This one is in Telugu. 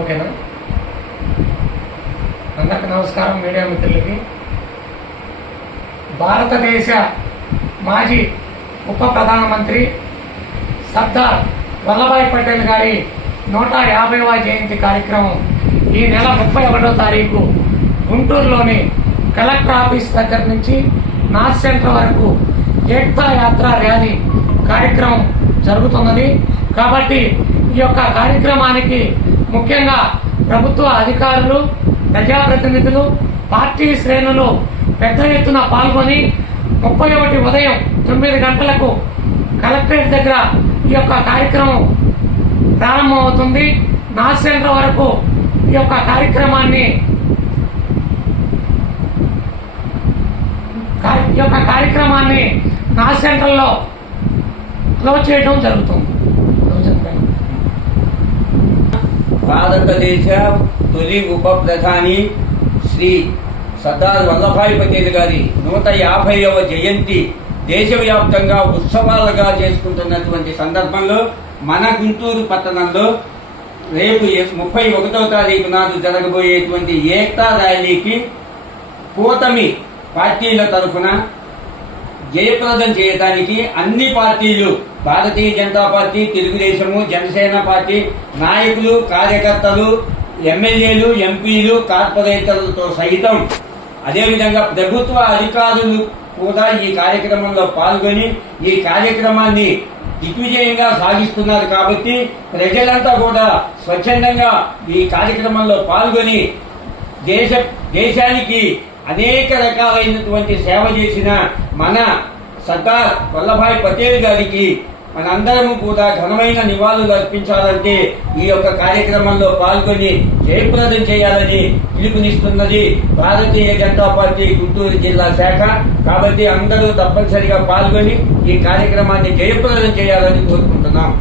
ఓకేనా? అందరికి నమస్కారం మీడియా మిత్రులకి. భారతదేశ మాజీ ఉప ప్రధానమంత్రి సర్దార్ వల్లభాయ్ పటేల్ గారి నూట యాభైవ జయంతి కార్యక్రమం ఈ నెల ముప్పై ఒకటో తారీఖు గుంటూరులోని కలెక్టర్ ఆఫీస్ దగ్గర నుంచి నార్త్ సెంటర్ వరకు ఏక్తా యాత్ర ర్యాలీ కార్యక్రమం జరుగుతున్నది. కాబట్టి ఈ యొక్క కార్యక్రమానికి ముఖ్యంగా ప్రభుత్వ అధికారులు ప్రజాప్రతినిధులు పార్టీ శ్రేణులు పెద్ద ఎత్తున పాల్గొని ముప్పై ఒకటి ఉదయం తొమ్మిది గంటలకు కలెక్టరేట్ దగ్గర ఈ యొక్క కార్యక్రమం ప్రారంభమవుతుంది. నార్త్ సెంటర్ వరకు ఈ యొక్క కార్యక్రమాన్ని ఈ యొక్క కార్యక్రమాన్ని నా సెంటర్లో క్లోజ్ చేయడం జరుగుతుంది. భారతదేశ తొలి ఉప ప్రధాని శ్రీ సర్దార్ వల్లభాయ్ పటేల్ గారి నూట యాభైవ జయంతి దేశవ్యాప్తంగా ఉత్సవాలుగా చేసుకుంటున్నటువంటి సందర్భంలో మన గుంటూరు పట్టణంలో రేపు ముప్పై ఒకటవ తారీఖు నాడు జరగబోయేటువంటి ఏక్తా ర్యాలీకి కూటమి పార్టీల తరఫున జయప్రదం చేయడానికి అన్ని పార్టీలు భారతీయ జనతా పార్టీ తెలుగుదేశము జనసేన పార్టీ నాయకులు కార్యకర్తలు ఎమ్మెల్యేలు ఎంపీలు కార్పొరేటర్లతో సహితం అదేవిధంగా ప్రభుత్వ అధికారులు కూడా ఈ కార్యక్రమంలో పాల్గొని ఈ కార్యక్రమాన్ని దిగ్విజయంగా సాగిస్తున్నారు కాబట్టి ప్రజలంతా కూడా స్వచ్ఛందంగా ఈ కార్యక్రమంలో పాల్గొని దేశ దేశానికి అనేక రకాలైనటువంటి సేవ చేసిన మన సర్దార్ వల్లభాయ్ పటేల్ గారికి మనందరము కూడా ఘనమైన నివాళులు అర్పించాలంటే ఈ యొక్క కార్యక్రమంలో పాల్గొని జయప్రదం చేయాలని పిలుపునిస్తున్నది భారతీయ జనతా పార్టీ గుంటూరు జిల్లా శాఖ. కాబట్టి అందరూ తప్పనిసరిగా పాల్గొని ఈ కార్యక్రమాన్ని జయప్రదం చేయాలని కోరుకుంటున్నాం.